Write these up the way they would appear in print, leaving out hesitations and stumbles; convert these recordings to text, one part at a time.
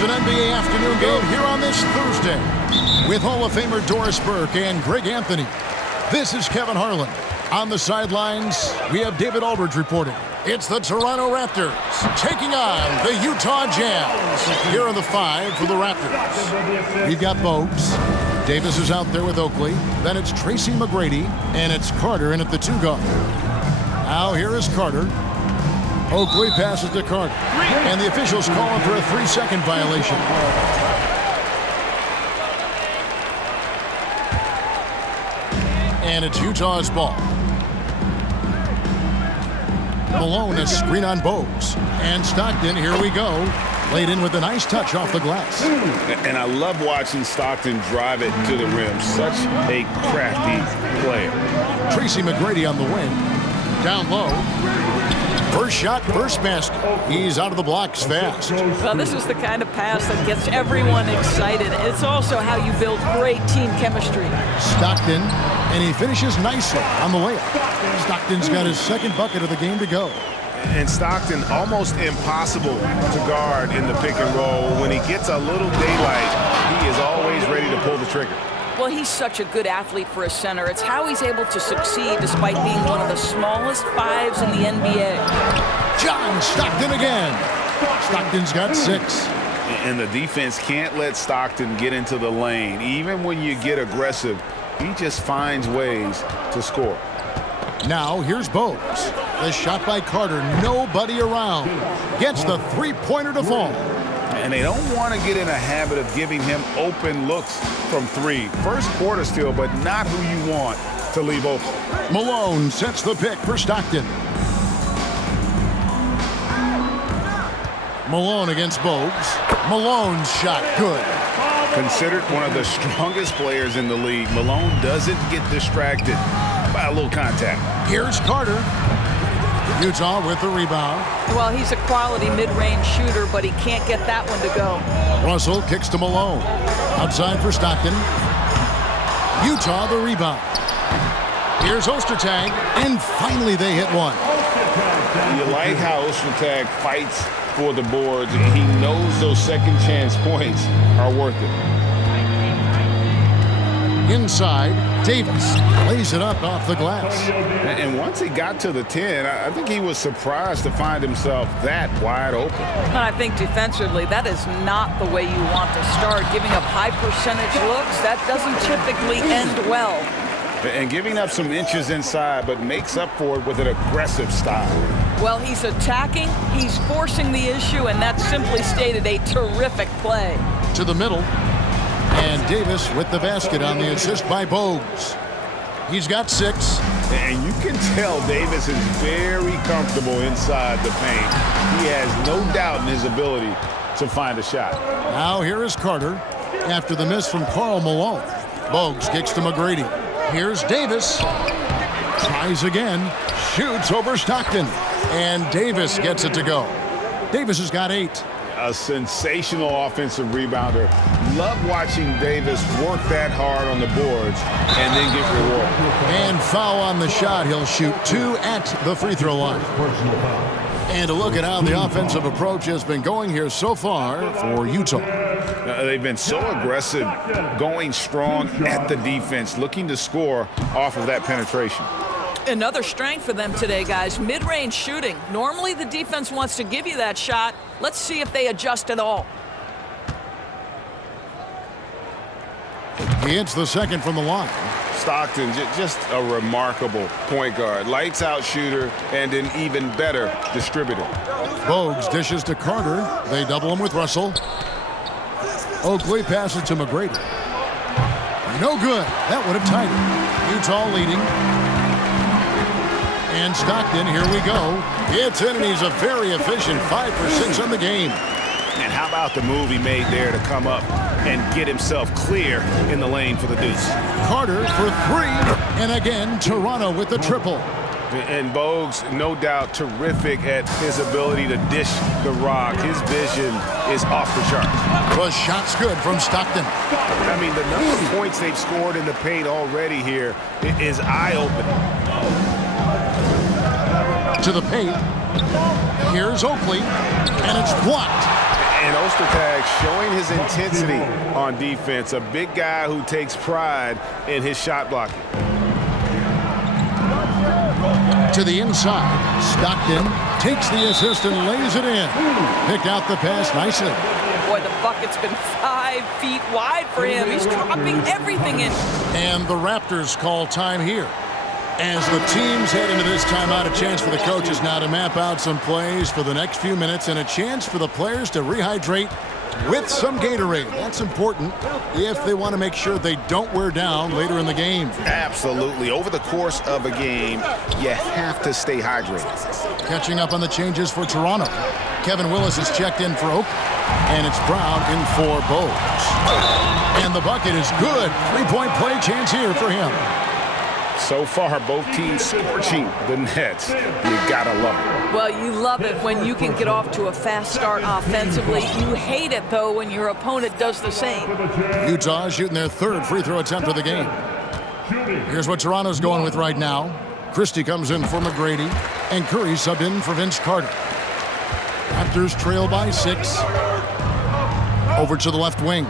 It's an NBA afternoon game here on this Thursday with Hall of Famer Doris Burke and Greg Anthony. This is Kevin Harlan. On the sidelines, we have David Aldridge reporting. It's the Toronto Raptors taking on the Utah Jazz. Here are the five for the Raptors. We've got Bogues. Davis is out there with Oakley. Then it's Tracy McGrady, and it's Carter in at the 2 guard. Now here is Carter. Oakley passes to Carter. And the officials calling for a 3-second violation. And it's Utah's ball. Malone, a screen on Bogues. And Stockton, here we go. Laid in with a nice touch off the glass. And I love watching Stockton drive it to the rim. Such a crafty player. Tracy McGrady on the wing. Down low. First shot, first basket. He's out of the blocks fast. Well, this is the kind of pass that gets everyone excited. It's also how you build great team chemistry. Stockton, and he finishes nicely on the layup. Stockton's got his second bucket of the game to go. And Stockton almost impossible to guard in the pick and roll. When he gets a little daylight, he is always ready to pull the trigger. Well, he's such a good athlete for a center. It's how he's able to succeed despite being one of the smallest fives in the NBA. John Stockton again. Stockton's got 6. And the defense can't let Stockton get into the lane. Even when you get aggressive, he just finds ways to score. Now here's Bogues. The shot by Carter, nobody around. Gets the 3-pointer to fall. And they don't want to get in a habit of giving him open looks from 3. First quarter still, but not who you want to leave open. Malone sets the pick for Stockton. Malone against Bogues. Malone's shot good. Considered one of the strongest players in the league, Malone doesn't get distracted by a little contact. Here's Carter. Utah with the rebound. Well, he's a quality mid-range shooter, but he can't get that one to go. Russell kicks to Malone. Outside for Stockton. Utah the rebound. Here's Ostertag, and finally they hit one. You like how Ostertag fights for the boards. He knows those second chance points are worth it. Inside, Davis lays it up off the glass. And once he got to the 10, I think he was surprised to find himself that wide open. And I think defensively, that is not the way you want to start. Giving up high percentage looks, that doesn't typically end well. And giving up some inches inside, but makes up for it with an aggressive style. Well, he's attacking, he's forcing the issue, and that's simply stated a terrific play. To the middle. And Davis with the basket on the assist by Bogues. He's got 6. And you can tell Davis is very comfortable inside the paint. He has no doubt in his ability to find a shot. Now here is Carter after the miss from Karl Malone. Bogues kicks to McGrady. Here's Davis. Tries again. Shoots over Stockton. And Davis gets it to go. Davis has got 8. A sensational offensive rebounder. Love watching Davis work that hard on the boards and then get rewarded. And foul on the shot. He'll shoot 2 at the free throw line. And a look at how the offensive approach has been going here so far for Utah. They've been so aggressive, going strong at the defense, looking to score off of that penetration. Another strength for them today, guys. Mid-range shooting. Normally the defense wants to give you that shot. Let's see if they adjust at all. He hits the second from the line. Stockton, just a remarkable point guard. Lights out shooter and an even better distributor. Bogues dishes to Carter. They double him with Russell. Oakley passes to McGrady. No good. That would have tied it. Utah leading. And Stockton, here we go. It's in, and he's a very efficient 5 for 6 on the game. And how about the move he made there to come up and get himself clear in the lane for the deuce. Carter for 3. And again, Toronto with the triple. And Bogues, no doubt, terrific at his ability to dish the rock. His vision is off the charts. The shot's good from Stockton. I mean, the number of points they've scored in the paint already here is eye-opening. To the paint. Here's Oakley, and it's blocked. And Ostertag showing his intensity on defense. A big guy who takes pride in his shot blocking. To the inside. Stockton takes the assist and lays it in. Picked out the pass nicely. Boy, the bucket's been 5 feet wide for him. He's dropping everything in. And the Raptors call time here. As the teams head into this timeout, a chance for the coaches now to map out some plays for the next few minutes and a chance for the players to rehydrate with some Gatorade. That's important if they want to make sure they don't wear down later in the game. Absolutely. Over the course of a game, you have to stay hydrated. Catching up on the changes for Toronto. Kevin Willis is checked in for Oakland. And it's Brown in for Bowes. And the bucket is good. 3-point play chance here for him. So far, both teams scorching the Nets. You gotta love it. Well, you love it when you can get off to a fast start offensively. You hate it, though, when your opponent does the same. Utah shooting their 3rd free throw attempt of the game. Here's what Toronto's going with right now. Christie comes in for McGrady, and Curry subbed in for Vince Carter. Raptors trail by 6. Over to the left wing.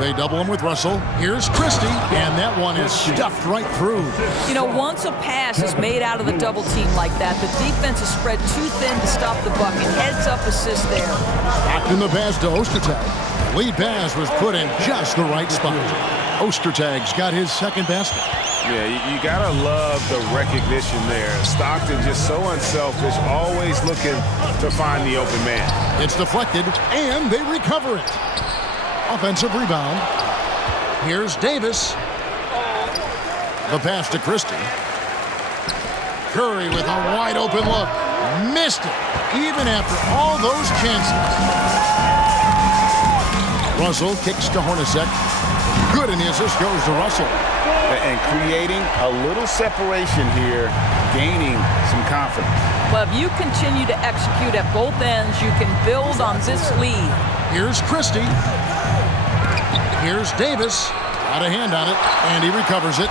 They double him with Russell. Here's Christie, and that one is stuffed right through. You know, once a pass is made out of the double team like that, the defense is spread too thin to stop the bucket. Heads up assist there. Locked in the pass to Ostertag. Lead pass was put in just the right spot. Ostertag's got his 2nd basket. Yeah, you gotta love the recognition there. Stockton just so unselfish, always looking to find the open man. It's deflected, and they recover it. Offensive rebound. Here's Davis. The pass to Christie. Curry with a wide open look. Missed it, even after all those chances. Russell kicks to Hornacek. Good, and the assist goes to Russell. And creating a little separation here, gaining some confidence. Well, if you continue to execute at both ends, you can build on this lead. Here's Christie. Here's Davis. Got a hand on it, and he recovers it.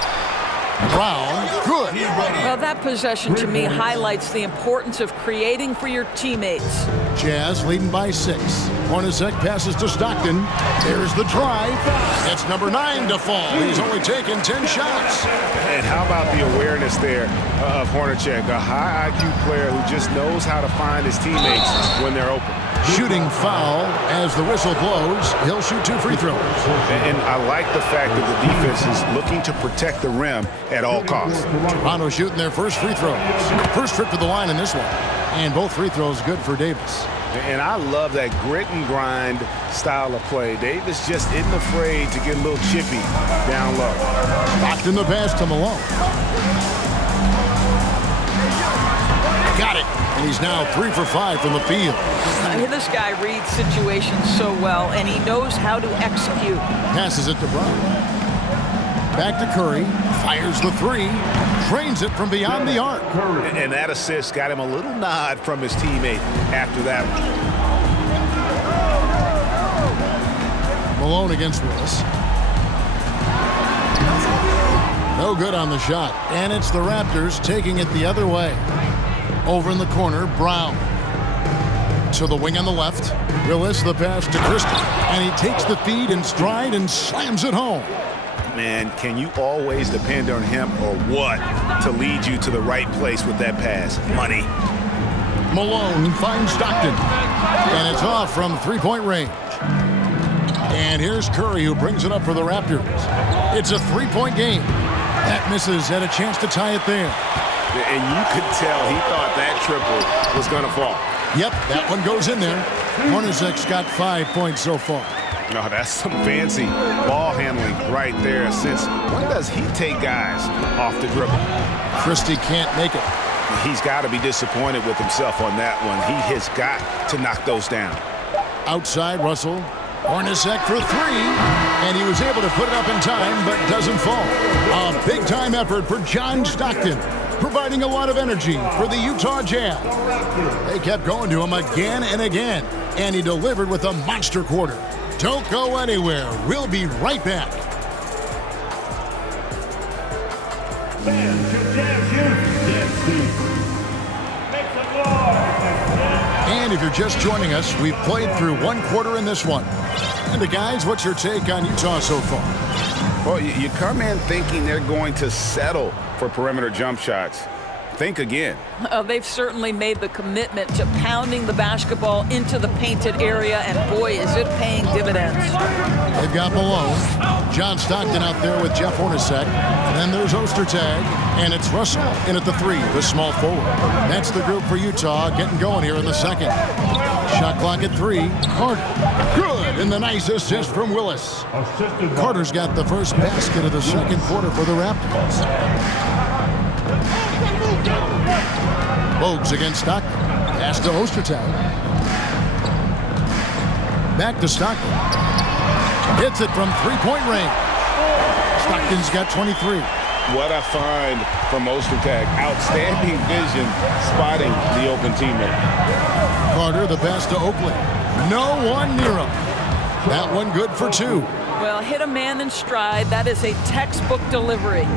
Brown, good. Well, that possession to me highlights the importance of creating for your teammates. Jazz leading by 6. Hornacek passes to Stockton. There's the drive. That's number 9 to fall. He's only taken 10 shots. And how about the awareness there of Hornacek, a high IQ player who just knows how to find his teammates when they're open. Shooting foul as the whistle blows. He'll shoot 2 free throws. And I like the fact that the defense is looking to protect the rim at all costs. Toronto shooting their first free throws. First trip to the line in this one. And both free throws good for Davis. And I love that grit and grind style of play. Davis just isn't afraid to get a little chippy down low. Locked in the pass to Malone. Got it. And he's now 3 for 5 from the field. This guy reads situations so well, and he knows how to execute. Passes it to Brown. Back to Curry. Fires the 3. Trains it from beyond the arc. And that assist got him a little nod from his teammate after that one. Malone against Willis. No good on the shot. And it's the Raptors taking it the other way. Over in the corner, Brown. To the wing on the left. Willis, the pass to Christie. And he takes the feed in stride and slams it home. Man, can you always depend on him or what to lead you to the right place with that pass? Money. Malone finds Stockton. And it's off from 3-point range. And here's Curry, who brings it up for the Raptors. It's a 3-point game. That misses, had a chance to tie it there. And you could tell he thought that triple was going to fall. Yep, that one goes in there. Hornacek's got 5 points so far. No, that's some fancy ball handling right there. Since when does he take guys off the dribble? Christie can't make it. He's got to be disappointed with himself on that one. He has got to knock those down. Outside, Russell. Hornacek for 3. And he was able to put it up in time, but doesn't fall. A big-time effort for John Stockton, providing a lot of energy for the Utah Jazz. They kept going to him again and again, and he delivered with a monster quarter. Don't go anywhere. We'll be right back. And if you're just joining us, we've played through one quarter in this one. And guys, what's your take on Utah so far? Well, you come in thinking they're going to settle for perimeter jump shots. Think again. They've certainly made the commitment to pounding the basketball into the painted area, and boy, is it paying dividends. They've got Malone, John Stockton out there with Jeff Hornacek. And then there's Ostertag, and it's Russell in at the 3, the small forward. That's the group for Utah getting going here in the second. Shot clock at 3. Carter, good, and the nice assist from Willis. Carter's got the first basket of the second quarter for the Raptors. Bogues against Stockton. Pass to Ostertag. Back to Stockton. Hits it from three-point range. Stockton's got 23. What a find from Ostertag. Outstanding vision, spotting the open teammate. Carter, the pass to Oakley. No one near him. That one good for 2. Well, hit a man in stride. That is a textbook delivery.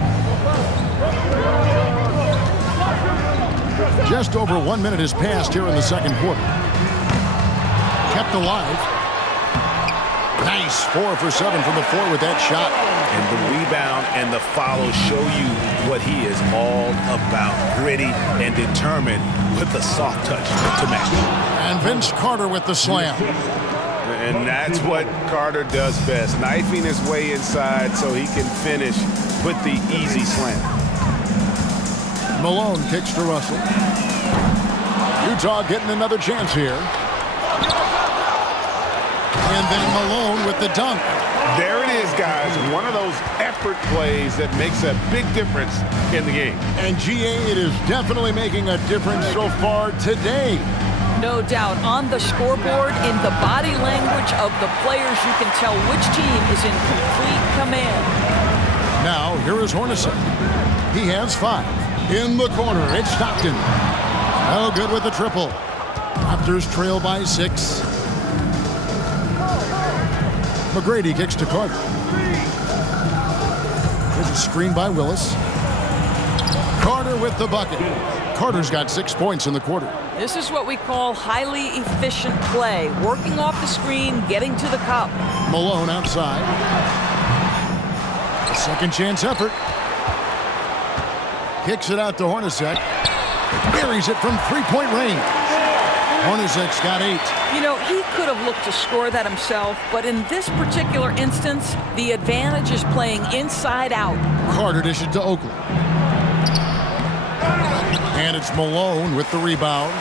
Just over 1 minute has passed here in the second quarter. Kept alive. Nice 4 for 7 from the floor with that shot. And the rebound and the follow show you what he is all about. Gritty and determined with the soft touch to match. And Vince Carter with the slam. And that's what Carter does best. Knifing his way inside so he can finish with the easy slam. Malone kicks to Russell. Utah getting another chance here. And then Malone with the dunk. There it is, guys. One of those effort plays that makes a big difference in the game. And GA, it is definitely making a difference so far today. No doubt. On the scoreboard, in the body language of the players, you can tell which team is in complete command. Now, here is Hornacek. He has 5. In the corner, it's Stockton. Oh, good with the triple. Raptors trail by 6. McGrady kicks to Carter. There's a screen by Willis. Carter with the bucket. Carter's got 6 points in the quarter. This is what we call highly efficient play. Working off the screen, getting to the cup. Malone outside. A second chance effort. Kicks it out to Hornacek. Buries it from three-point range. Hornacek's got 8. You know, he could have looked to score that himself, but in this particular instance, the advantage is playing inside out. Carter dishes to Oakley. And it's Malone with the rebound.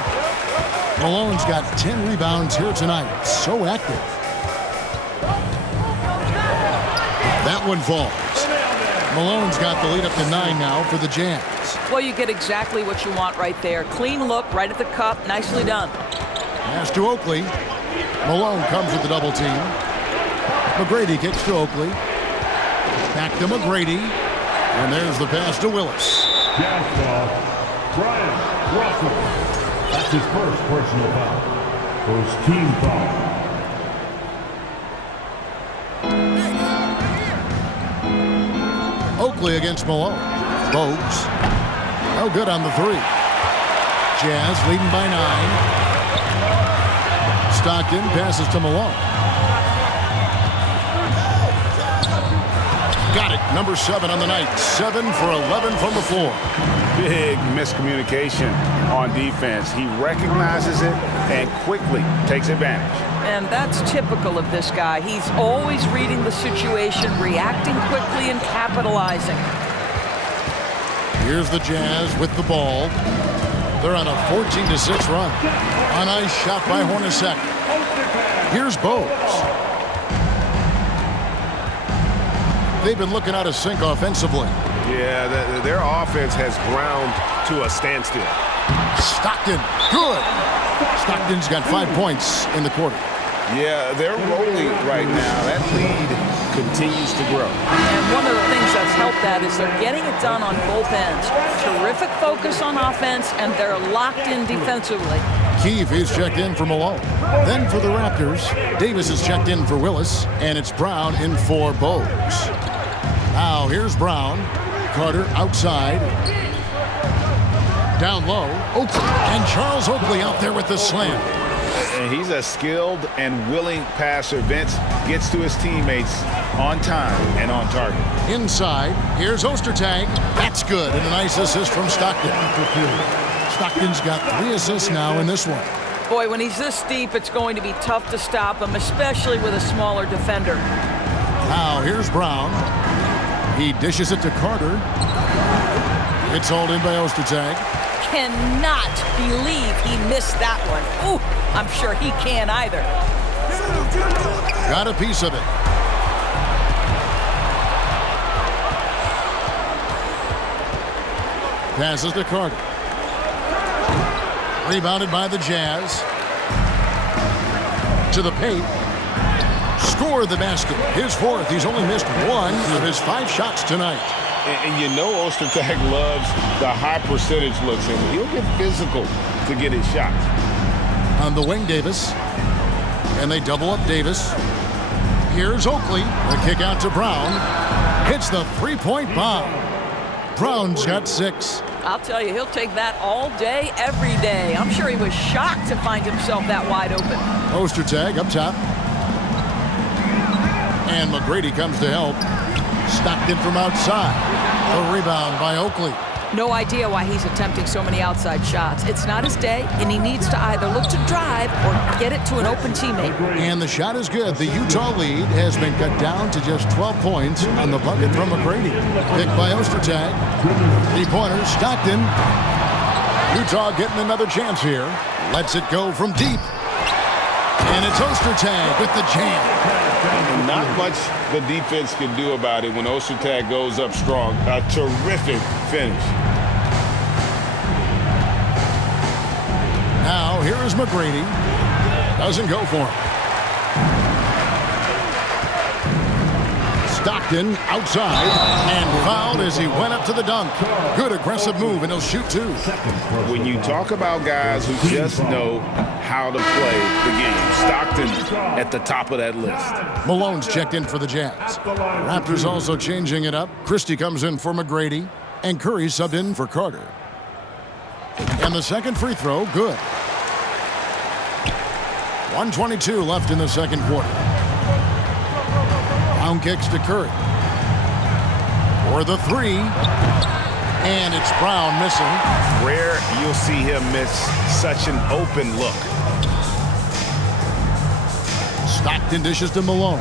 Malone's got 10 rebounds here tonight. So active. That one falls. Malone's got the lead up to 9 now for the Jazz. Well, you get exactly what you want right there. Clean look, right at the cup. Nicely done. Pass to Oakley. Malone comes with the double team. McGrady kicks to Oakley. Back to McGrady. And there's the pass to Willis. Jazz foul. Brian Russell. That's his first personal foul. First team foul. Oakley against Malone. Bogues. No good on the 3. Jazz leading by 9. Stockton passes to Malone. Got it. Number 7 on the night. 7 for 11 from the floor. Big miscommunication on defense. He recognizes it and quickly takes advantage. And that's typical of this guy. He's always reading the situation, reacting quickly, and capitalizing. Here's the Jazz with the ball. They're on a 14-6 run. A nice shot by Hornacek. Here's Bogues. They've been looking out of sync offensively. Yeah, their offense has ground to a standstill. Stockton, good. Stockton's got 5 points in the quarter. Yeah, they're rolling right now. That lead continues to grow. And one of the things that's helped that is they're getting it done on both ends. Terrific focus on offense, and they're locked in defensively. Keefe is checked in for Malone. Then for the Raptors, Davis is checked in for Willis, and it's Brown in for Bogues. Now here's Brown. Carter outside. Down low, Oakley. And Charles Oakley out there with the slam. And he's a skilled and willing passer. Vince gets to his teammates on time and on target. Inside, here's Ostertag. That's good, and a nice assist from Stockton. Stockton's got 3 assists now in this one. Boy, when he's this deep, it's going to be tough to stop him, especially with a smaller defender. Now here's Brown. He dishes it to Carter. It's hauled in by Ostertag. Cannot believe he missed that one. Ooh, I'm sure he can't either. Got a piece of it. Passes to Carter. Rebounded by the Jazz. To the paint. Score the basket. His 4th. He's only missed 1 of his 5 shots tonight. And you know Ostertag loves the high percentage looks, and he'll get physical to get his shots. On the wing, Davis. And they double up Davis. Here's Oakley. The kick out to Brown. Hits the 3-point bomb. Brown's got 6. I'll tell you, he'll take that all day, every day. I'm sure he was shocked to find himself that wide open. Ostertag up top. And McGrady comes to help. Stockton from outside. The rebound by Oakley. No idea why he's attempting so many outside shots. It's not his day, and he needs to either look to drive or get it to an open teammate. And the shot is good. The Utah lead has been cut down to just 12 points on the bucket from McGrady. Picked by Ostertag. 3-pointer, Stockton. Utah getting another chance here. Lets it go from deep. And it's Ostertag with the jam. And not much the defense can do about it when Ostertag goes up strong. A terrific finish. Now, here is McGrady. Doesn't go for him. Stockton outside and fouled as he went up to the dunk. Good aggressive move, and he'll shoot 2. When you talk about guys who just know how to play the game, Stockton at the top of that list. Malone's checked in for the Jazz. Raptors also changing it up. Christie comes in for McGrady, and Curry subbed in for Carter. And the second free throw, good. 1:22 left in the second quarter. Brown kicks to Curry. For the 3. And it's Brown missing. Rare you'll see him miss such an open look. Stockton dishes to Malone.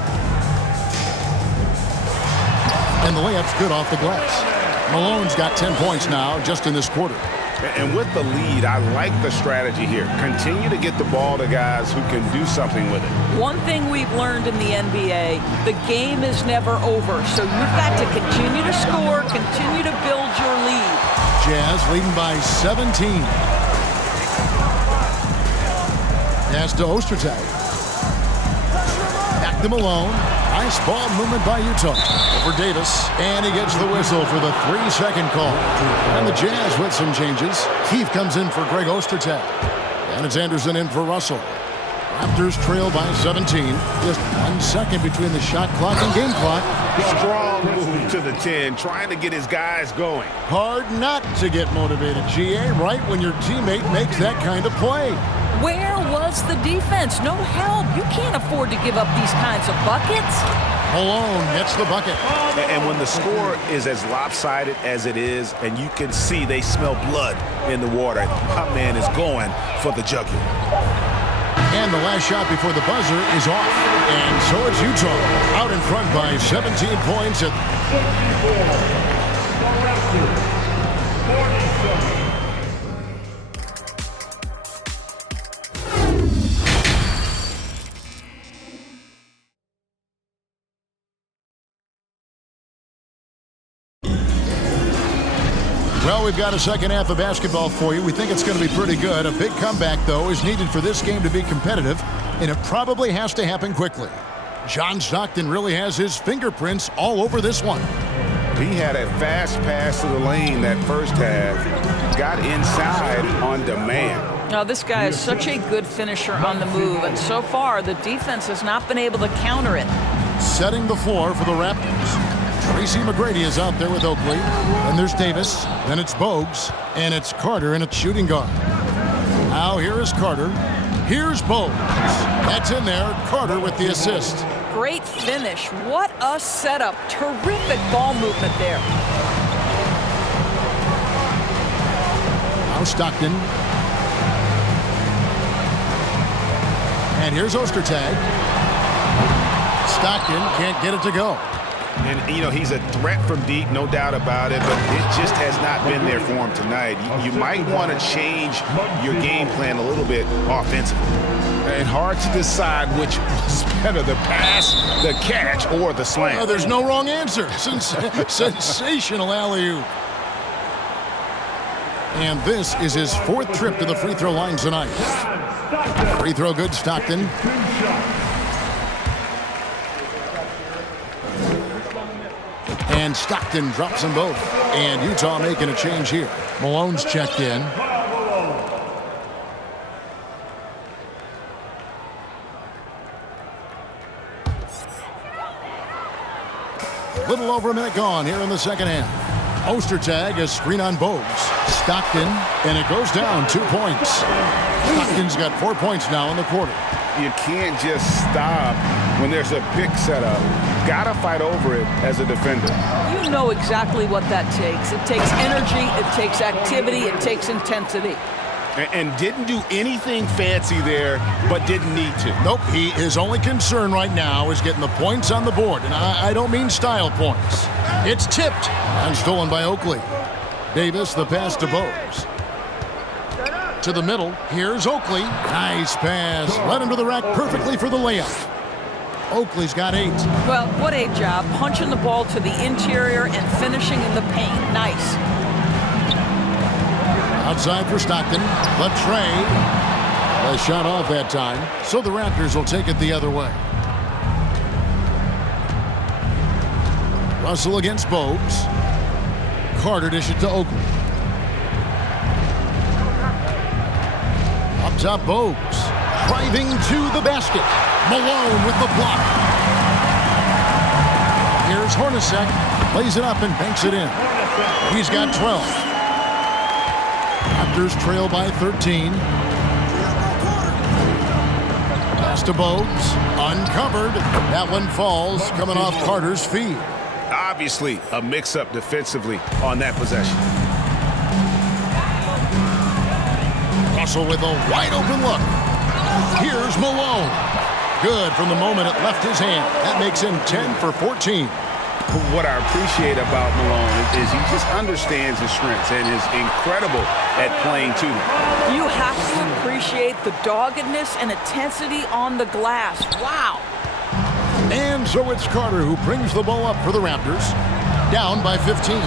And the layup's good off the glass. Malone's got 10 points now just in this quarter. And with the lead, I like the strategy here. Continue to get the ball to guys who can do something with it. One thing we've learned in the NBA, the game is never over. So you've got to continue to score, continue to build your lead. Jazz leading by 17. Pass to Ostertag. Back to Malone. Nice ball movement by Utah. Over Davis, and he gets the whistle for the 3-second call. And the Jazz with some changes. Keefe comes in for Greg Ostertag. And it's Anderson in for Russell. Raptors trail by 17. Just 1 second between the shot clock and game clock. Strong move to the 10, trying to get his guys going. Hard not to get motivated, GA, right when your teammate makes that kind of play. Where was the defense? No help. You can't afford to give up these kinds of buckets. Malone gets the bucket. And when the score is as lopsided as it is, and you can see they smell blood in the water, my man is going for the jugular. And the last shot before the buzzer is off. And so it's Utah out in front by 17 points at 47. Well, we've got a second half of basketball for you. We think it's going to be pretty good. A big comeback, though, is needed for this game to be competitive, and it probably has to happen quickly. John Stockton really has his fingerprints all over this one. He had a fast pass to the lane that first half. Got inside on demand. Now, this guy is such a good finisher on the move, and so far the defense has not been able to counter it. Setting the floor for the Raptors. Tracy McGrady is out there with Oakley. Then there's Davis. Then it's Bogues. And it's Carter in its shooting guard. Now here is Carter. Here's Bowes. That's in there. Carter with the assist. Great finish. What a setup. Terrific ball movement there. Now Stockton. And here's Ostertag. Stockton can't get it to go. And, you know, he's a threat from deep, no doubt about it, but it just has not been there for him tonight. You might want to change your game plan a little bit offensively. And hard to decide which was better, the pass, the catch, or the slam. Oh, there's no wrong answer. Sensational alley-oop. And this is his 4th trip to the free throw line tonight. Free throw good, Stockton. And Stockton drops them both. And Utah making a change here. Malone's checked in. Little over a minute gone here in the second half. Ostertag, a screen on Bowes. Stockton, and it goes down 2 points. Stockton's got 4 points now in the quarter. You can't just stop when there's a pick set up. Gotta fight over it as a defender. You know exactly what that takes. It takes energy, it takes activity, it takes intensity. And didn't do anything fancy there, but didn't need to. Nope, his only concern right now is getting the points on the board. And I don't mean style points. It's tipped and stolen by Oakley. Davis, the pass to Bowes. To the middle, here's Oakley. Nice pass. Led him to the rack perfectly for the layup. Oakley's got 8. Well, what a job. Punching the ball to the interior and finishing in the paint. Nice. Outside for Stockton. The tray. A shot off that time. So the Raptors will take it the other way. Russell against Bowes. Carter dish it to Oakley. Up top, Bowes. Driving to the basket. Malone with the block. Here's Hornacek. Lays it up and banks it in. He's got 12. Raptors trail by 13. Pass to Bowes. Uncovered. That one falls, coming off Carter's feet. Obviously, a mix-up defensively on that possession. Russell with a wide-open look. Here's Malone. Good from the moment it left his hand. That makes him 10 for 14. What I appreciate about Malone is he just understands his strengths and is incredible at playing to them. You have to appreciate the doggedness and intensity on the glass. Wow. And so it's Carter who brings the ball up for the Raptors. Down by 15.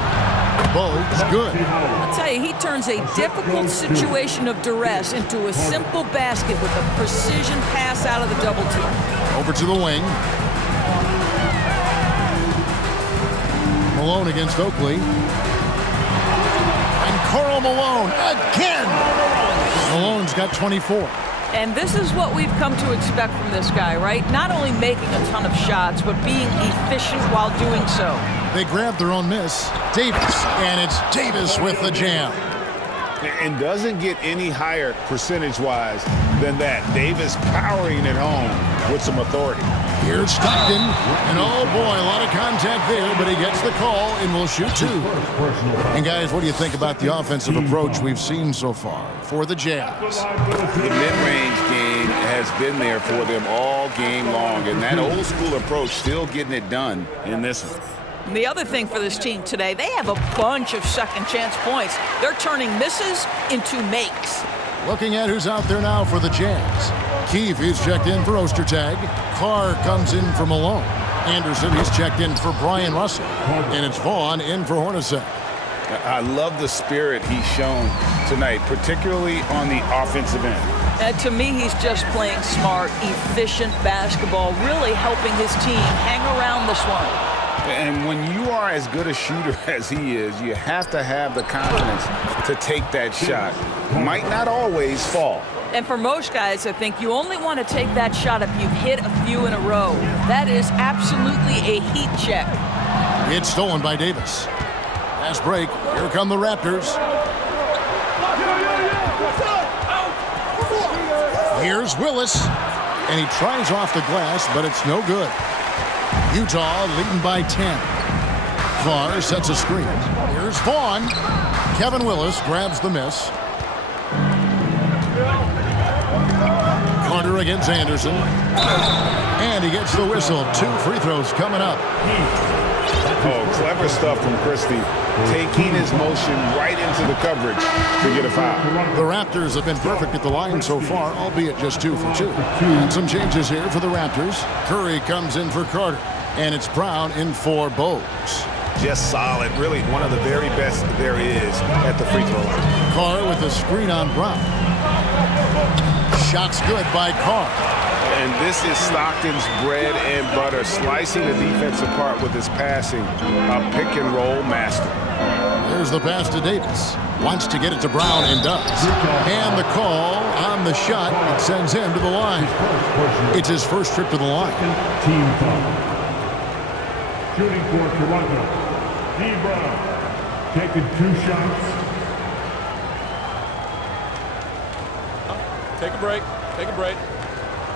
Bowes good. I'll tell you, he turns a difficult situation of duress into a simple basket with a precision pass out of the double team. Over to the wing. Malone against Oakley. And Karl Malone again. Malone's got 24. And this is what we've come to expect from this guy, right? Not only making a ton of shots, but being efficient while doing so. They grab their own miss. Davis, and it's Davis with the jam. And doesn't get any higher percentage-wise than that. Davis powering it home with some authority. Here's Stockton, and oh boy, a lot of contact there, but he gets the call and will shoot 2. And guys, what do you think about the offensive approach we've seen so far for the Jazz? The mid-range game has been there for them all game long, and that old school approach still getting it done in this one. The other thing for this team today, they have a bunch of second chance points. They're turning misses into makes. Looking at who's out there now for the Jazz. Keefe is checked in for Ostertag. Carr comes in for Malone. Anderson is checked in for Brian Russell. And it's Vaughn in for Hornacek. I love the spirit he's shown tonight, particularly on the offensive end. To me, he's just playing smart, efficient basketball, really helping his team hang around this one. And when you are as good a shooter as he is, you have to have the confidence to take that shot. Might not always fall. And for most guys, I think you only want to take that shot if you've hit a few in a row. That is absolutely a heat check. It's stolen by Davis. Last break. Here come the Raptors. Here's Willis. And he tries off the glass, but it's no good. Utah leading by 10. Carr sets a screen. Here's Vaughn. Kevin Willis grabs the miss. Carter against Anderson. And he gets the whistle. 2 free throws coming up. Oh, clever stuff from Christie. Taking his motion right into the coverage to get a foul. The Raptors have been perfect at the line so far, albeit just 2 for 2. And some changes here for the Raptors. Curry comes in for Carter. And it's Brown in for Bowes. Just solid. Really one of the very best there is at the free throw line. Carr with a screen on Brown. Shots good by Carr. And this is Stockton's bread and butter, slicing the defense apart with his passing. A pick and roll master. There's the pass to Davis. Wants to get it to Brown and does. And the call on the shot. It sends him to the line. It's his first trip to the line. Team foul. Shooting for Toronto. D. Brown taking 2 shots. Take a break. Take a break.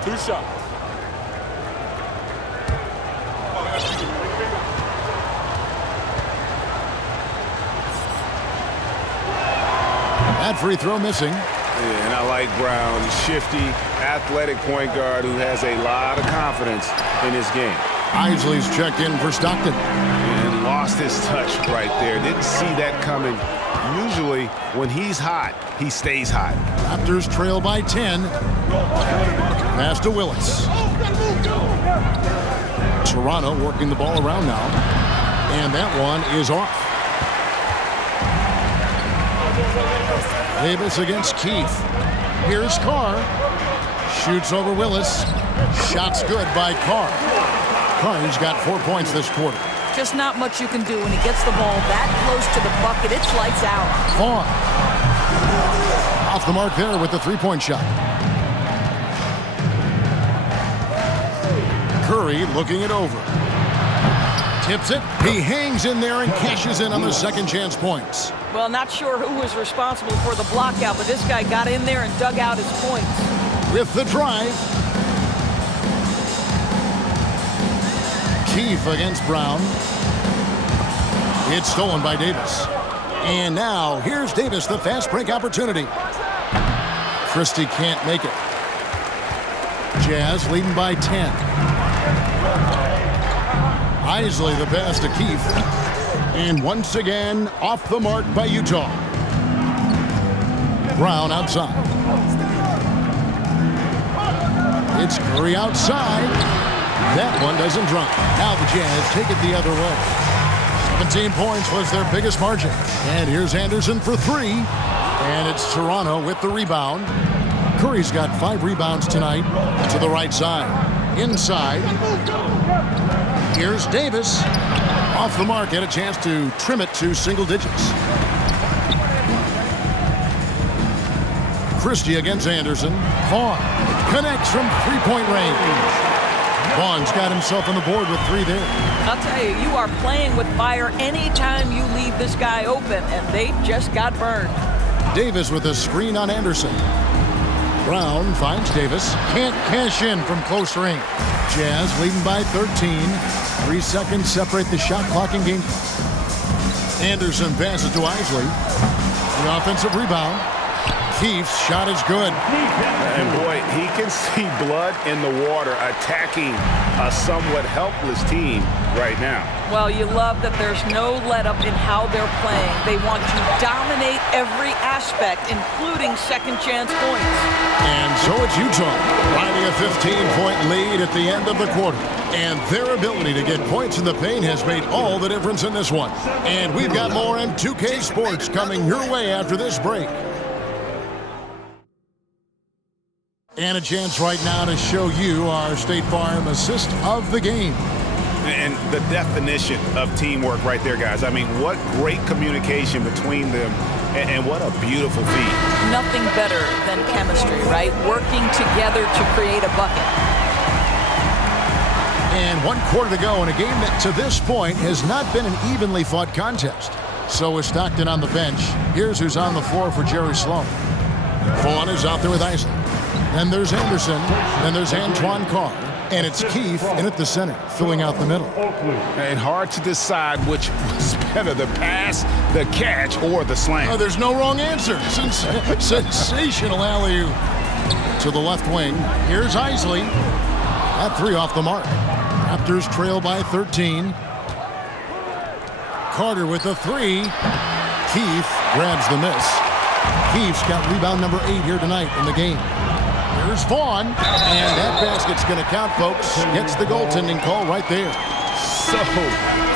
2 shots. That free throw missing. Yeah, and I like Brown, shifty, athletic point guard who has a lot of confidence in his game. Isley's checked in for Stockton. And lost his touch right there. Didn't see that coming. Usually, when he's hot, he stays hot. Raptors trail by 10. Pass to Willis. Toronto working the ball around now. And that one is off. Davis against Keith. Here's Carr. Shoots over Willis. Shots good by Carr. Carr's got 4 points this quarter. Just not much you can do when he gets the ball that close to the bucket. It's lights out. Vaughn. Off the mark there with the 3-point shot. Curry looking it over. Tips it. He hangs in there and cashes in on the second chance points. Well, not sure who was responsible for the block out, but this guy got in there and dug out his points. With the drive. Keith against Brown. It's stolen by Davis. And now, here's Davis, the fast break opportunity. Christie can't make it. Jazz leading by 10. Isley the pass to Keith. And once again, off the mark by Utah. Brown outside. It's Curry outside. That one doesn't drop. Now the Jazz take it the other way. 17 points was their biggest margin. And here's Anderson for 3. And it's Toronto with the rebound. Curry's got 5 rebounds tonight. To the right side. Inside. Here's Davis. Off the mark. Had a chance to trim it to single digits. Christie against Anderson. Vaughn connects from 3-point range. Vaughn's got himself on the board with 3 there. I'll tell you, you are playing with fire anytime you leave this guy open, and they just got burned. Davis with a screen on Anderson. Brown finds Davis. Can't cash in from close range. Jazz leading by 13. 3 seconds separate the shot clock and game. Anderson passes to Isley. The offensive rebound. Keith's shot is good. And boy, he can see blood in the water attacking a somewhat helpless team right now. Well, you love that there's no let-up in how they're playing. They want to dominate every aspect, including second-chance points. And so it's Utah, riding a 15-point lead at the end of the quarter. And their ability to get points in the paint has made all the difference in this one. And we've got more in 2K Sports coming your way after this break. And a chance right now to show you our State Farm assist of the game. And the definition of teamwork right there, guys. I mean, what great communication between them, and what a beautiful feat. Nothing better than chemistry, right? Working together to create a bucket. And 1 quarter to go in a game that to this point has not been an evenly fought contest. So is Stockton on the bench. Here's who's on the floor for Jerry Sloan. Vaughn is out there with Isley. Then there's Anderson. Then there's Antoine Carr. And it's Keith in at the center, filling out the middle. And hard to decide which was better, the pass, the catch, or the slam. Oh, there's no wrong answer. Sensational alley-oop to the left wing. Here's Isley. That three off the mark. Raptors trail by 13. Carter with a three. Keith grabs the miss. Keith's got rebound number 8 here tonight in the game. Here's Vaughn, and that basket's going to count, folks. Gets the goaltending call right there. So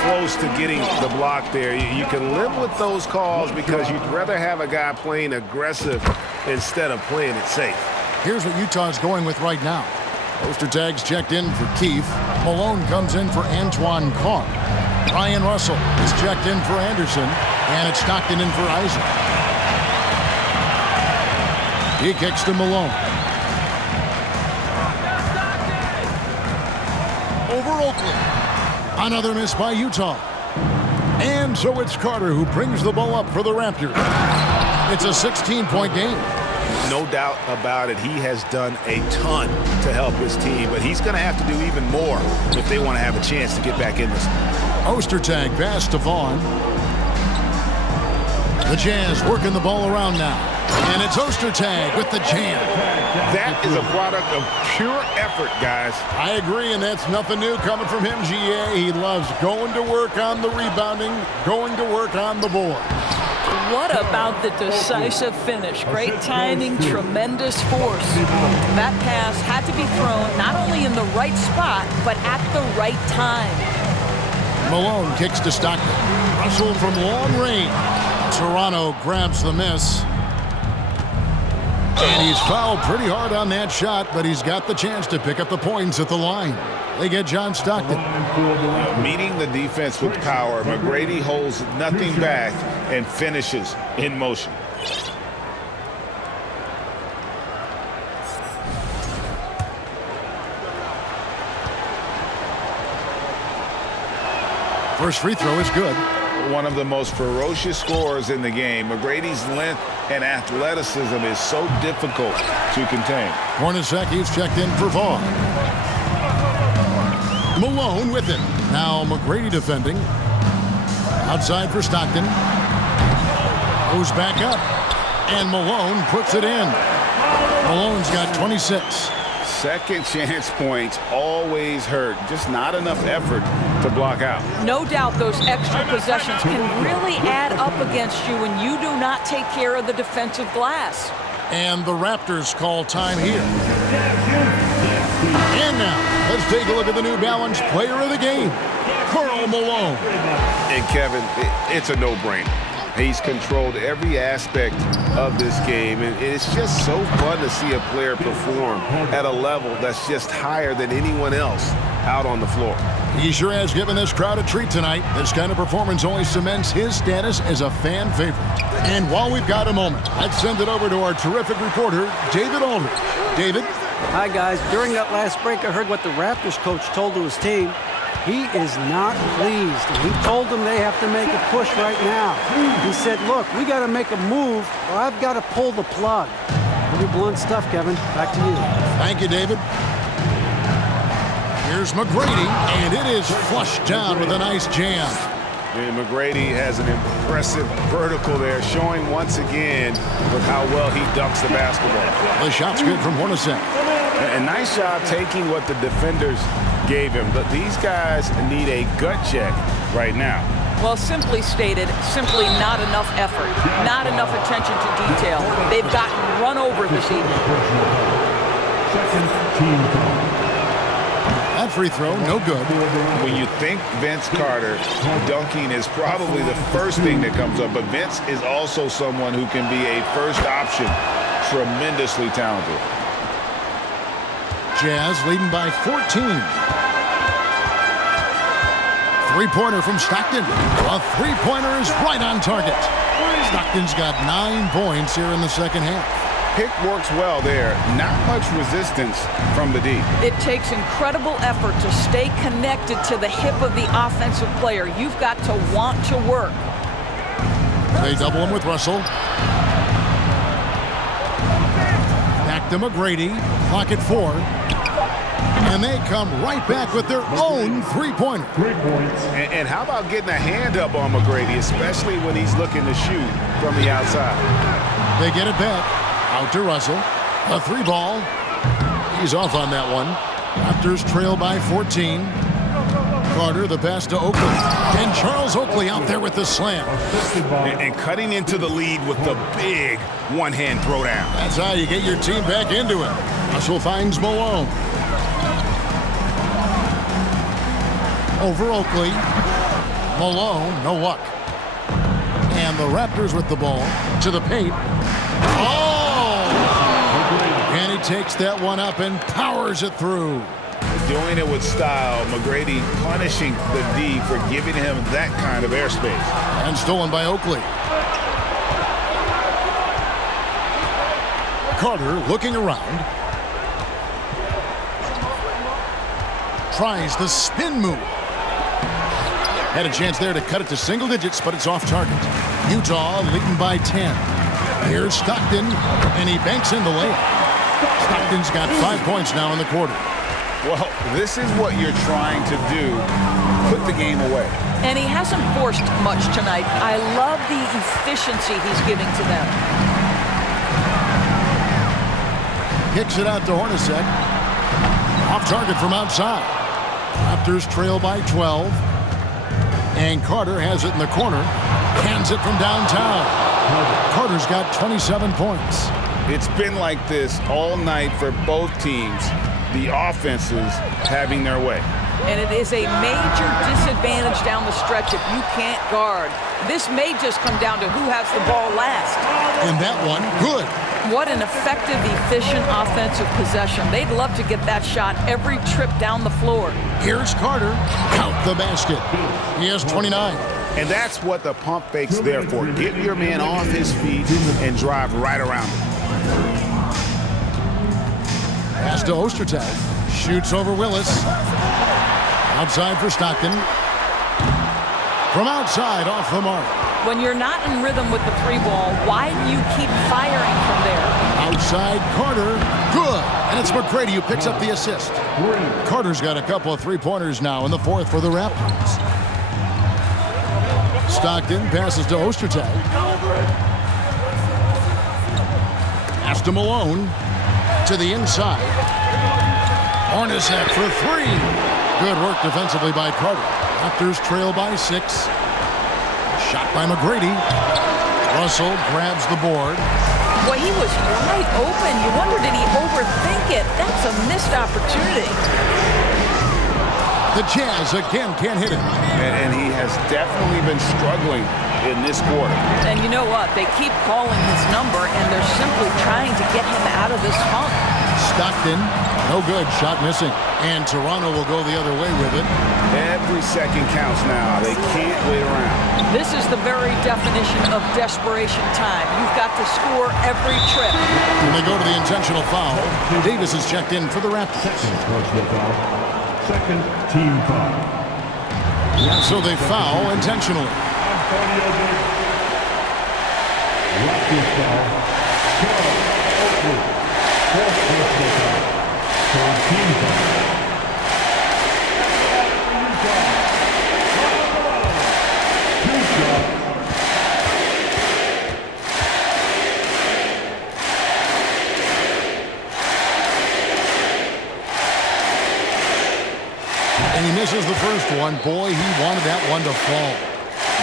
close to getting the block there. You can live with those calls because you'd rather have a guy playing aggressive instead of playing it safe. Here's what Utah's going with right now. Poster tags checked in for Keith. Malone comes in for Antoine Carr. Ryan Russell is checked in for Anderson, and it's Stockton in for Isaac. He kicks to Malone. Over Oakley. Another miss by Utah. And so it's Carter who brings the ball up for the Raptors. It's a 16-point game. No doubt about it. He has done a ton to help his team, but he's going to have to do even more if they want to have a chance to get back in this. Ostertag pass to Vaughn. The Jazz working the ball around now. And it's Ostertag with the jam. That is a product of pure effort, guys. I agree, and that's nothing new coming from him, GA. He loves going to work on the rebounding, going to work on the board. What about the decisive finish? Great timing, tremendous force. That pass had to be thrown not only in the right spot, but at the right time. Malone kicks to Stockton. Russell from long range. Toronto grabs the miss. And he's fouled pretty hard on that shot, but he's got the chance to pick up the points at the line. They get John Stockton. Meeting the defense with power, McGrady holds nothing back and finishes in motion. First free throw is good. One of the most ferocious scorers in the game. McGrady's length and athleticism is so difficult to contain. Hornaceki's checked in for Vaughn. Malone with it. Now McGrady defending. Outside for Stockton. Goes back up. And Malone puts it in. Malone's got 26. Second chance points always hurt. Just not enough effort to block out. No doubt those extra possessions can really add up against you when you do not take care of the defensive glass. And the Raptors call time here. And now, let's take a look at the New Balance player of the game, Karl Malone. And Kevin, it's a no-brainer. He's controlled every aspect of this game, and it's just so fun to see a player perform at a level that's just higher than anyone else out on the floor. He sure has given this crowd a treat tonight. This kind of performance only cements his status as a fan favorite. And while we've got a moment, let's send it over to our terrific reporter, David Aldridge. David? Hi, guys. During that last break, I heard what the Raptors coach told to his team. He is not pleased. And he told them they have to make a push right now. He said, look, we got to make a move or I've got to pull the plug. Pretty blunt stuff, Kevin. Back to you. Thank you, David. Here's McGrady, and it is flushed down with a nice jam. And McGrady has an impressive vertical there, showing once again with how well he dunks the basketball. The shot's good from Hornacek. A nice job taking what the defenders gave him, but these guys need a gut check right now. Well, simply stated, simply not enough effort, not enough attention to detail. They've gotten run over this evening. Second team foul. That free throw, no good. When you think Vince Carter, dunking is probably the first thing that comes up, but Vince is also someone who can be a first option, tremendously talented. Jazz leading by 14. Three-pointer from Stockton. A three-pointer is right on target. Stockton's got 9 points here in the second half. Pick works well there. Not much resistance from the D. It takes incredible effort to stay connected to the hip of the offensive player. You've got to want to work. They double him with Russell. Back to McGrady. Clock at 4. And they come right back with their own three-pointer. 3 points. And how about getting a hand up on McGrady, especially when he's looking to shoot from the outside? They get it back. Out to Russell. A 3-ball. He's off on that one. Raptors trail by 14. Carter, the pass to Oakley. And Charles Oakley out there with the slam. And cutting into the lead with the big one-hand throwdown. That's how you get your team back into it. Russell finds Malone. Over Oakley. Malone, no luck. And the Raptors with the ball to the paint. Oh! And he takes that one up and powers it through. Doing it with style. McGrady punishing the D for giving him that kind of airspace. And stolen by Oakley. Carter looking around. Tries the spin move. Had a chance there to cut it to single digits, but it's off target. Utah leading by 10. Here's Stockton, and he banks in the layup. Stockton's got 5 points now in the quarter. Well, this is what you're trying to do. Put the game away. And he hasn't forced much tonight. I love the efficiency he's giving to them. Kicks it out to Hornacek. Off target from outside. Raptors trail by 12. And Carter has it in the corner. Hands it from downtown. Carter's got 27 points. It's been like this all night for both teams. The offenses having their way. And it is a major disadvantage down the stretch if you can't guard. This may just come down to who has the ball last. And that one, good. What an effective, efficient offensive possession. They'd love to get that shot every trip down the floor. Here's Carter. Count the basket. He has 29. And that's what the pump fake's there for. Get your man off his feet and drive right around him. Pass to Ostertag. Shoots over Willis. Outside for Stockton. From outside, off the mark. When you're not in rhythm with the 3-ball, why do you keep firing from there? Outside Carter. Good. And it's McGrady who picks up the assist. Carter's got a couple of 3-pointers now in the fourth for the Raptors. Stockton passes to Ostertag. Pass to Malone. To the inside. Hornacek for 3. Good work defensively by Carter. Raptors trail by 6. Shot by McGrady. Russell grabs the board. Well, he was wide open. You wonder, did he overthink it? That's a missed opportunity. The Jazz again can't hit it. And he has definitely been struggling in this quarter. And you know what? They keep calling his number, and they're simply trying to get him out of this funk. Stockton, no good. Shot missing. And Toronto will go the other way with it. Every second counts now. They can't wait around. This is the very definition of desperation time. You've got to score every trip. When they go to the intentional foul, Davis is checked in for the Raptors. Second team foul. So they foul intentionally. Raptors foul. Charles Oakley. Fourth personal foul. Third team foul. Two shots. And he misses the first one. Boy, he wanted that one to fall.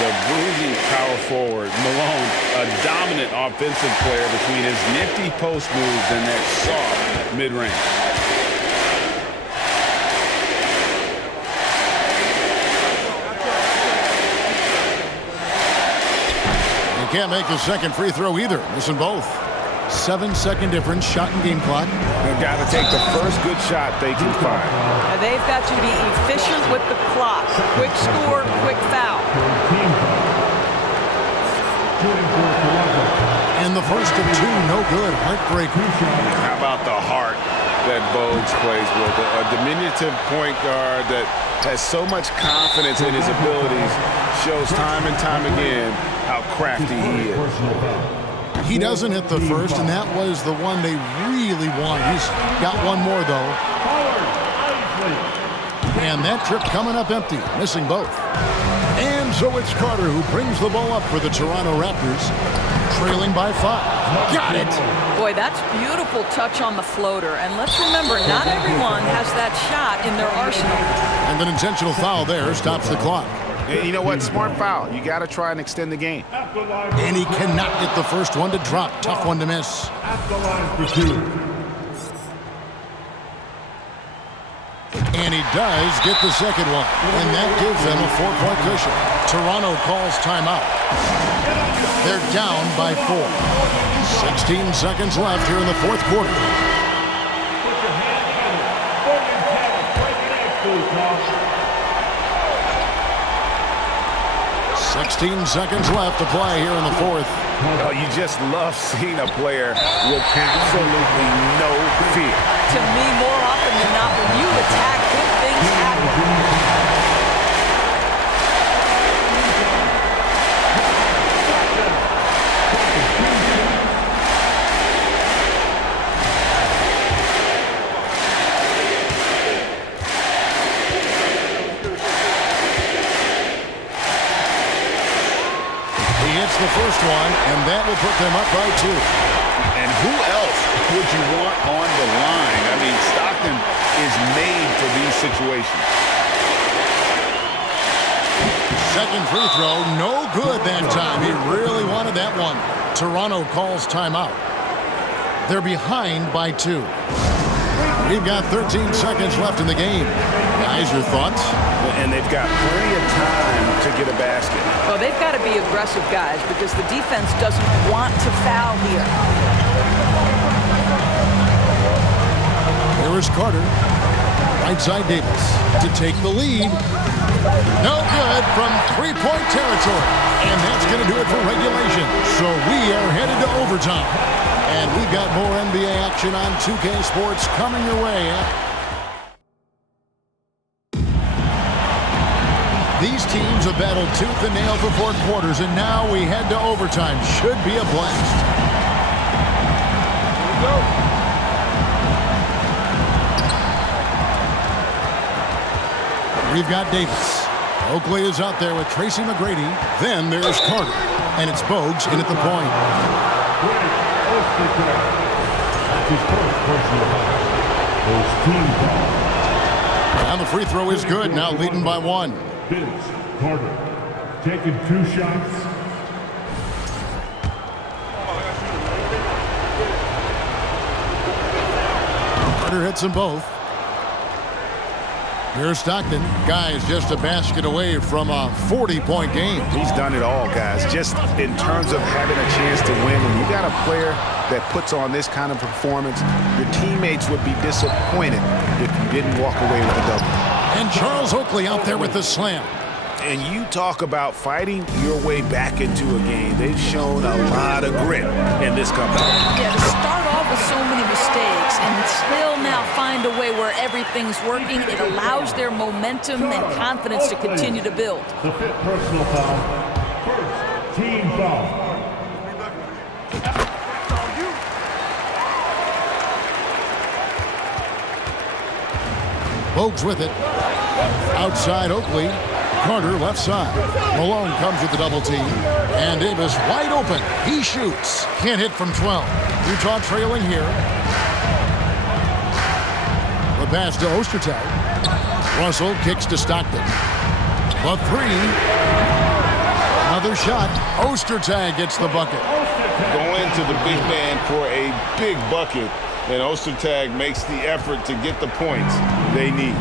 The bruising power forward, Malone, a dominant offensive player between his nifty post moves and that soft mid-range. He can't make the second free throw either. Missing both. 7-second difference, shot and game clock. They've got to take the first good shot they can find. And they've got to be efficient with the clock. Quick score, quick foul. And the first of 2, no good. Heartbreaker. How about the heart that Bogues plays with? A diminutive point guard that has so much confidence in his abilities, shows time and time again how crafty he is. He doesn't hit the first, and that was the one they really wanted. He's got one more, though. And that trip coming up empty, missing both. And so it's Carter who brings the ball up for the Toronto Raptors, trailing by 5. Got it! Boy, that's beautiful touch on the floater. And let's remember, not everyone has that shot in their arsenal. And an intentional foul there stops the clock. And you know what? Smart foul. You got to try and extend the game. And he cannot get the first one to drop. Tough one to miss. At the line for 2. And he does get the second one. And that gives them a 4-point cushion. Toronto calls timeout. They're down by 4. 16 seconds left here in the fourth quarter. 16 seconds left to play here in the fourth. Oh, you just love seeing a player with absolutely no fear. To me, more often than not, when you attack, good things happen. The first one, and that will put them up by 2. And who else would you want on the line? I mean, Stockton is made for these situations. Second free throw, no good that time. He really wanted that one. Toronto calls timeout. They're behind by 2. We've got 13 seconds left in the game. Guys, your thoughts? And they've got plenty of time to get a basket. Well, they've got to be aggressive, guys, because the defense doesn't want to foul here. Here is Carter. Right side Davis to take the lead. No good from three-point territory. And that's going to do it for regulation. So we are headed to overtime. And we've got more NBA action on 2K Sports coming your way. These teams have battled tooth and nail for 4 quarters, and now we head to overtime. Should be a blast. Here we go. We've got Davis. Oakley is out there with Tracy McGrady. Then there's Carter, and it's Bogues in at the point. And the free throw is good, now leading by 1. Vince Carter taking 2 shots. Carter hits them both. Here's Stockton. Guys, just a basket away from a 40-point game. He's done it all, guys. Just in terms of having a chance to win. When you got a player that puts on this kind of performance, your teammates would be disappointed if you didn't walk away with a double. And Charles Oakley out there with the slam. And you talk about fighting your way back into a game. They've shown a lot of grit in this comeback. Yeah, to start off with so many mistakes and still now find a way where everything's working, it allows their momentum and confidence to continue to build. The 5th personal foul. First team foul. Bogues with it. Outside Oakley. Carter left side. Malone comes with the double team. And Davis wide open. He shoots. Can't hit from 12. Utah trailing here. The pass to Ostertag. Russell kicks to Stockton. The 3. Another shot. Ostertag gets the bucket. Going to the big man for a big bucket. And Ostertag makes the effort to get the points they need.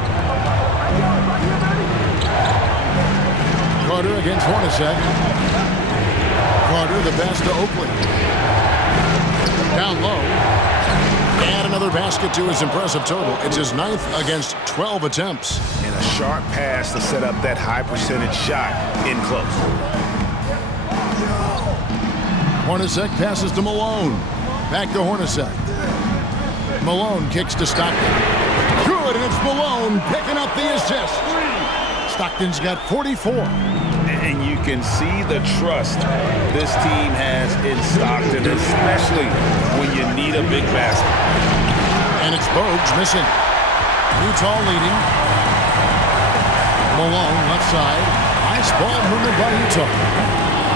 Carter against Hornacek. Carter the pass to Oakley. Down low. And another basket to his impressive total. It's his 9th against 12 attempts. And a sharp pass to set up that high percentage shot in close. Hornacek passes to Malone. Back to Hornacek. Malone kicks to Stockton. Good, and it's Malone picking up the assist. Stockton's got 44. And you can see the trust this team has in Stockton, especially when you need a big basket. And it's Bogues missing. Utah leading. Malone left side. Nice ball movement by Utah.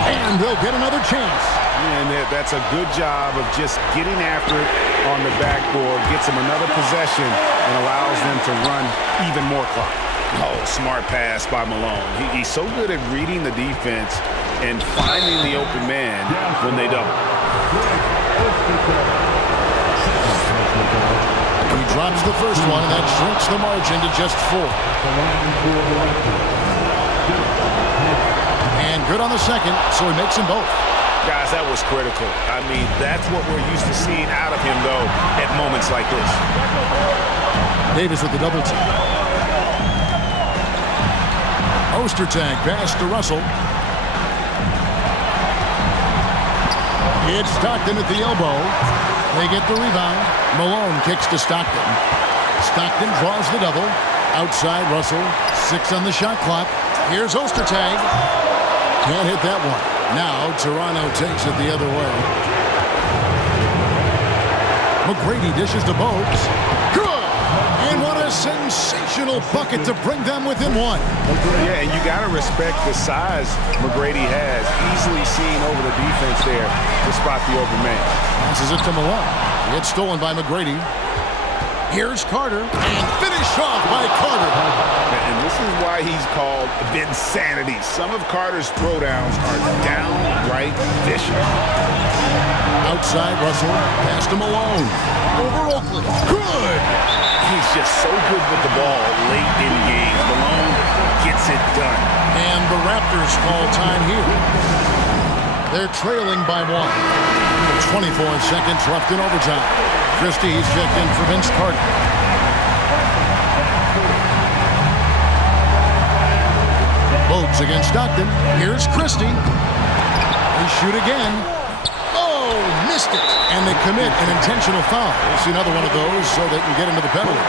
And they'll get another chance. And that's a good job of just getting after it on the backboard, gets them another possession, and allows them to run even more clock. Oh, smart pass by Malone. He's so good at reading the defense and finding the open man when they double. He drops the first one, and that shrinks the margin to just 4. And good on the second, so he makes them both. Guys, that was critical. I mean, that's what we're used to seeing out of him, though, at moments like this. Davis with the double team. Ostertag pass to Russell. It's Stockton at the elbow. They get the rebound. Malone kicks to Stockton. Stockton draws the double. Outside Russell. 6 on the shot clock. Here's Ostertag. Can't hit that one. Now Toronto takes it the other way. McGrady dishes to Bogues. Good! And what a sensational bucket to bring them within 1. Yeah, and you got to respect the size McGrady has. Easily seen over the defense there to spot the open man. Passes it to Malone. It's stolen by McGrady. Here's Carter. And finish off by Carter. And this is why he's called Vinsanity. Some of Carter's throwdowns are downright vicious. Outside Russell. Pass to Malone. Over Oakley. Good! He's just so good with the ball late in games. Malone gets it done. And the Raptors call time here. They're trailing by 1. 24 seconds left in overtime. Christie's checked in for Vince Carter. Bogues against Stockton. Here's Christie. They shoot again. Oh, missed it. And they commit an intentional foul. We'll see another one of those so they can get into the penalty.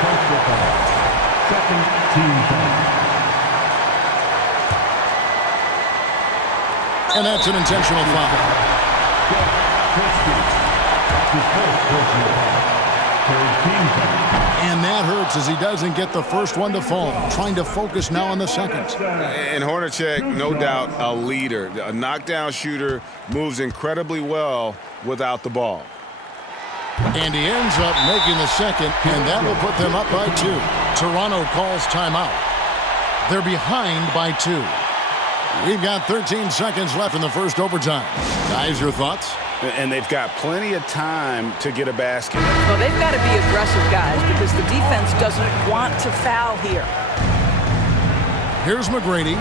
Second team foul. And that's an intentional foul. And that hurts as he doesn't get the first one to fall. Trying to focus now on the second. And Hornacek, no doubt, a leader. A knockdown shooter, moves incredibly well without the ball. And he ends up making the second, and that will put them up by 2. Toronto calls timeout. They're behind by 2. We've got 13 seconds left in the first overtime. Guys, your thoughts? And they've got plenty of time to get a basket. Well, they've got to be aggressive, guys, because the defense doesn't want to foul here. Here's McGrady.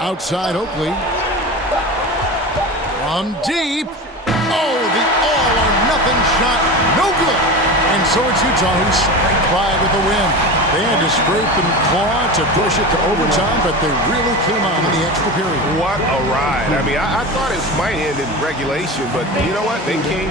Outside Oakley. From deep. Oh, the all-or-nothing shot. No good. And so it's Utah who scraped by with the win. They had to scrape and claw to push it to overtime, but they really came on in the extra period. What a ride. I mean, I thought it might end in regulation, but you know what? They came.